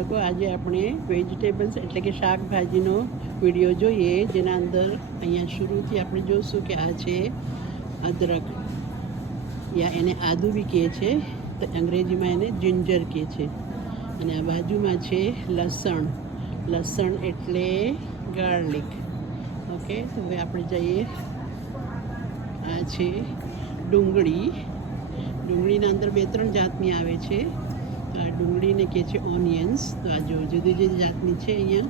લોકો આજે આપણે વેજીટેબલ્સ એટલે કે શાકભાજીનો વિડીયો જોઈએ, જેના અંદર અહીંયા શરૂથી આપણે જોઈશું કે આ છે અદરક, યા એને આદુ બી કહે છે, તો અંગ્રેજીમાં એને જિંજર કહે છે. અને આ બાજુમાં છે લસણ. લસણ એટલે ગાર્લિક. ઓકે, તો હવે આપણે જઈએ. આ છે ડુંગળી. ડુંગળીના અંદર 2-3 જાતની આવે છે. આ ડુંગળીને કહે છે ઓનિયન્સ. તો આ જો જુદી જુદી જાતની છે. અહીંયા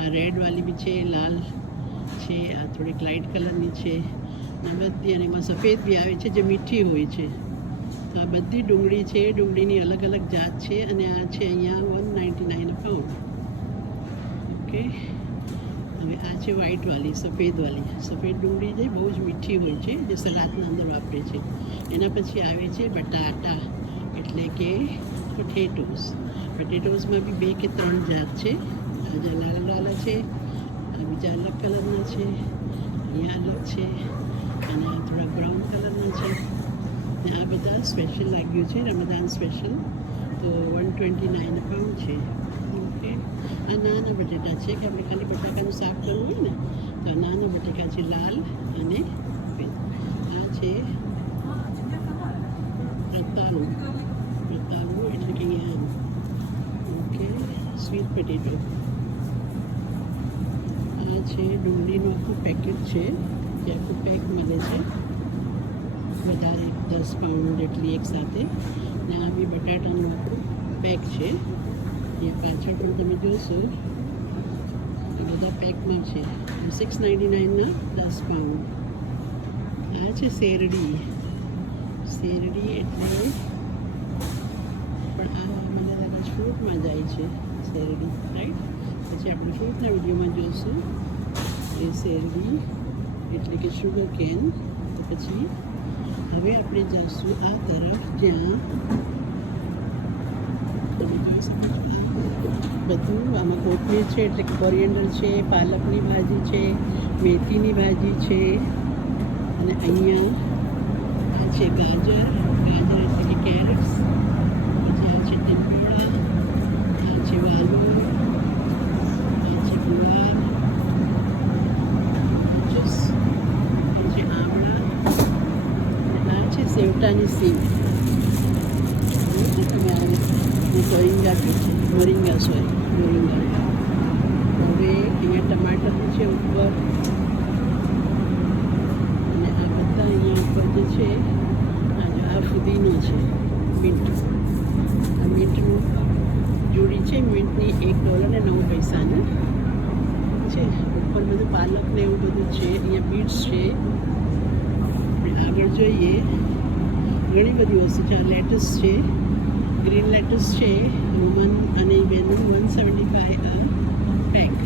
આ રેડવાળી બી છે, લાલ છે, આ થોડીક લાઇટ કલરની છે, આ બધી. અને એમાં સફેદ બી આવે છે જે મીઠી હોય છે. તો આ બધી ડુંગળી છે. ડુંગળીની અલગ અલગ જાત છે. અને આ છે અહીંયા 199 પાઉન્ડ. ઓકે, હવે આ છે વ્હાઈટવાળી, સફેદવાળી. સફેદ ડુંગળી જે બહુ જ મીઠી હોય છે, જે સલાદના અંદર વાપરે છે. એના પછી આવે છે બટાટા, એટલે કે પોટેટોઝ. પોટેટોઝમાં બી 2 કે 3 જાત છે. આ જે લાલ લાલ છે, આ બીજા અલગ કલરના છે, અહીંયા અલગ છે, અને આ થોડા બ્રાઉન કલરના છે. ને આ બધા સ્પેશિયલ લાગ્યું છે, રમદાન સ્પેશિયલ. તો 129 પાઉન્ડ છે. ઓકે, આ નાના બટેટા છે કે આપણે ખાલી બટાકાનું શાક કરવું હોય ને, તો આ નાના બટેકા છે, લાલ અને સફેદ. આ છે રતાળુ. રતાળુ એટલે કે યામ. Okay, sweet potato. આ છે ડુંગળીનું આખું પેકેટ છે, જે આખું પેક મળે છે વધારે 10 પાઉન્ડ જેટલી એક સાથે. ને આ બી બટાટાનું આખું પેક છે. એ પાછળ પણ તમે જોશો એ બધા પેકમાં છે. 699ના 10 પાઉન્ડ. આ છે શેરડી. શેરડી એટલે પણ આ મને લાગે ફ્રૂટમાં જાય છે શેરડી, રાઈટ? પછી આપણે ફ્રૂટના વિડીયોમાં જોઈશું એ શેરડી એટલે કે શુગર કેન. તો પછી હવે આપણે જઈશું આ તરફ, જ્યાં તમે જોઈ શકો છો બધું. આમાં કોથમીર છે એટલે કે કોરિએન્ડર છે, પાલકની ભાજી છે, મેથીની ભાજી છે, અને અહીંયા આ છે ગાજર. ગાજર એટલે કે કેરેટ્સ. પછી આ છે ટીંડોળા, આ છે વાલોર, આ છે ગુવાર, આ છે આમળા, અને આ છે સેવટાની સીંગ. તમે આને મોરિંગા કહે છે, મોરિંગા, સોરી, મોરિંગા. હવે અહીંયા ટમાટર છે ઉપર, અને આ બધા અહીંયા ઉપર જે છે આ ફુદીનો છે, મીન્ટ. આ મીન્ટનું જોડી છે, મીન્ટની $1.09 છે. ઉપર બધું પાલક ને એવું બધું છે. અહીંયા બીટ્સ છે. આગળ જોઈએ, ઘણી બધી વસ્તુ છે. આ લેટસ છે, ગ્રીન લેટસ છે, 1 અને 175 પેક.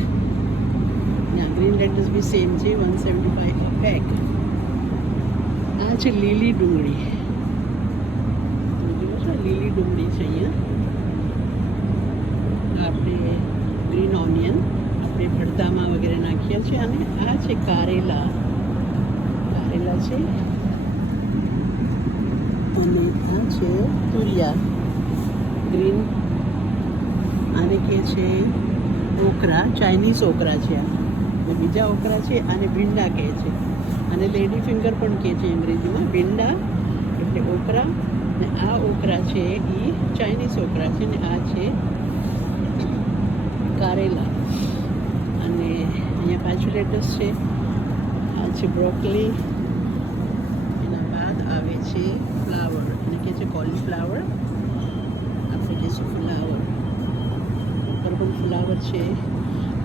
ગ્રીન લેટસ બી સેમ છે, 175 પેક. આ છે લીલી ડુંગળી. તમે જુઓ છો, લીલી ડુંગળી છે અહીંયા. આપણે ગ્રીન ઓનિયન આપણે ભરતામાં વગેરે નાખીએ છીએ. અને આ છે કારેલા. કારેલા છે. અને આ છે તુરિયા, ગ્રીન. આને કહે છે ઓકરા, ચાઇનીઝ ઓકરા છે આ. અને બીજા ઓકરા છે, આને ભીંડા કહે છે. અને લેડી ફિંગર પણ કહે છે અંગ્રેજીમાં. ભીંડા એટલે ઓકરા, ને આ ઓકરા છે એ ચાઇનીઝ ઓકરા છે. ને આ છે કારેલા. અને અહીંયા પાછું લેટસ છે. આ છે બ્રોકલી. એના બાદ આવે છે ફ્લાવર, એને કહે છે કોલીફ્લાવર. આપણે કહીશું ફ્લાવર. ઉપર પણ ફ્લાવર છે.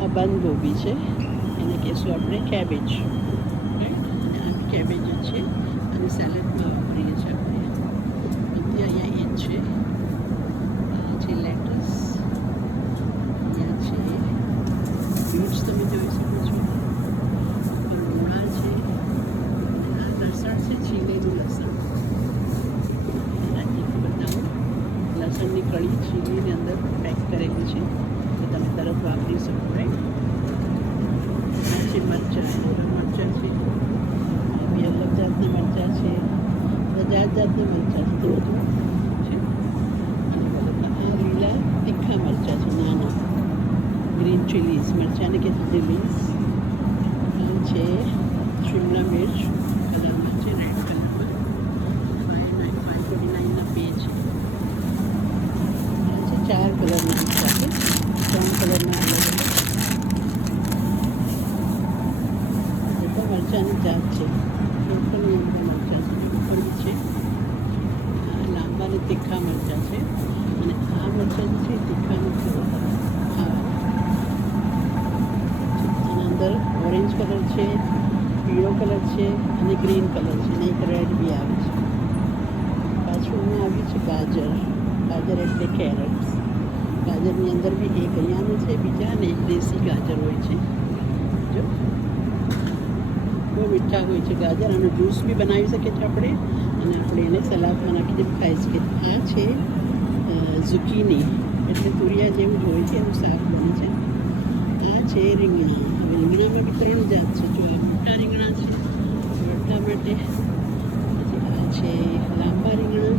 આ બંધગોબી છે, એને કહીશું આપણે કેબેજ. કેબેજ છે, અને સેલેડમાં વાપરીએ છીએ આપણે. બધી અહીંયા એ જ છે. આ છે લેટસ. અહીંયા છે બીટ્સ, તમે જોઈ શકો છો. મૂળા છે. આ લસણ છે, છીલેલું લસણ. રાજ્ય બતાવું, લસણની કળી છીલીની અંદર પેક કરેલી છે, તો તમે તરત વાપરી શકો, રાઈટ? આ છે મરચાં. મરચાં છે, અલગ જાતના મરચાં છે, જાત જાતના મરચાં છે. આ લીલા તીખા મરચાં છે, નાના. ગ્રીન ચીલીઝ, મરચાંની કે ચીલીઝ છે. શિમલા મિર્ચ કલરમાં છે, રેડ કલરમાં 549ના બે છે. આ છે 4 કલરના સાથે 3 કલરના અલગ અલગ. બધા મરચાંની જાત છે. ટોટલની અંદર મરચાં છે, ઉપર છે. આ લાંબા અને તીખા મરચાં છે અને આ મરચાં જે છે તીખા નથી હોતા. આના અંદર ઓરેન્જ કલર છે, પીળો કલર છે અને ગ્રીન કલર છે અને એક રેડ બી આવે છે. પાછું એમાં આવ્યું છે ગાજર. ગાજર એટલે કેરેટ્સ. ગાજરની અંદર બી એક અહીંયાનું છે બીજા, અને એક દેશી ગાજર હોય છે. જો બહુ મીઠા હોય છે ગાજર. આનો જ્યુસ બી બનાવી શકીએ છીએ આપણે, અને આપણે એને સલાડમાં નાખીને બી ખાઈ શકીએ. આ છે ઝુકીની, એટલે તુરિયા જેવું જ હોય છે, એનું શાક બને છે. આ છે રીંગણા. હવે રીંગણામાં બી 3 જાત છે. જો આ મોટા રીંગણા છે વળતા માટે, આ છે લાંબા રીંગણા,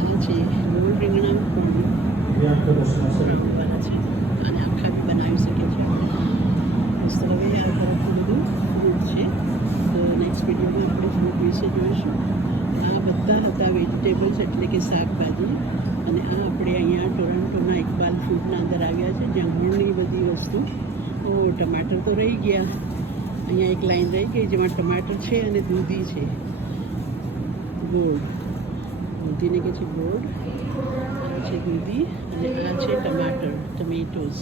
આ છે ગોળ રીંગણા બનાવવાના છે, અને આખા બી બનાવી શકીએ છીએ. તો હવે આ તરફનું બધું ફૂડ છે. તો નેક્સ્ટ વિડીયોમાં આપણે ફૂડ વિશે જોઈશું. આ બધા હતા વેજીટેબલ્સ એટલે કે શાકભાજી. અને આ આપણે અહીંયા ટોરન્ટોના ઇકબાલ ફૂડના અંદર આવ્યા છે, જ્યાં ઘણી બધી વસ્તુ. ટમાટર તો રહી ગયા. અહીંયા એક લાઈન રહી ગઈ જેમાં ટમાટર છે અને દૂધી છે, ગોળ. દૂધીને કહે છે ગોળ. આ છે દૂધી અને આ છે ટમાટર, ટમેટોઝ.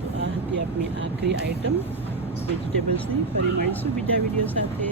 તો આ હતી આપણી આખરી આઈટમ વેજીટેબલ્સની. ફરી મળીશું બીજા વિડીયો સાથે.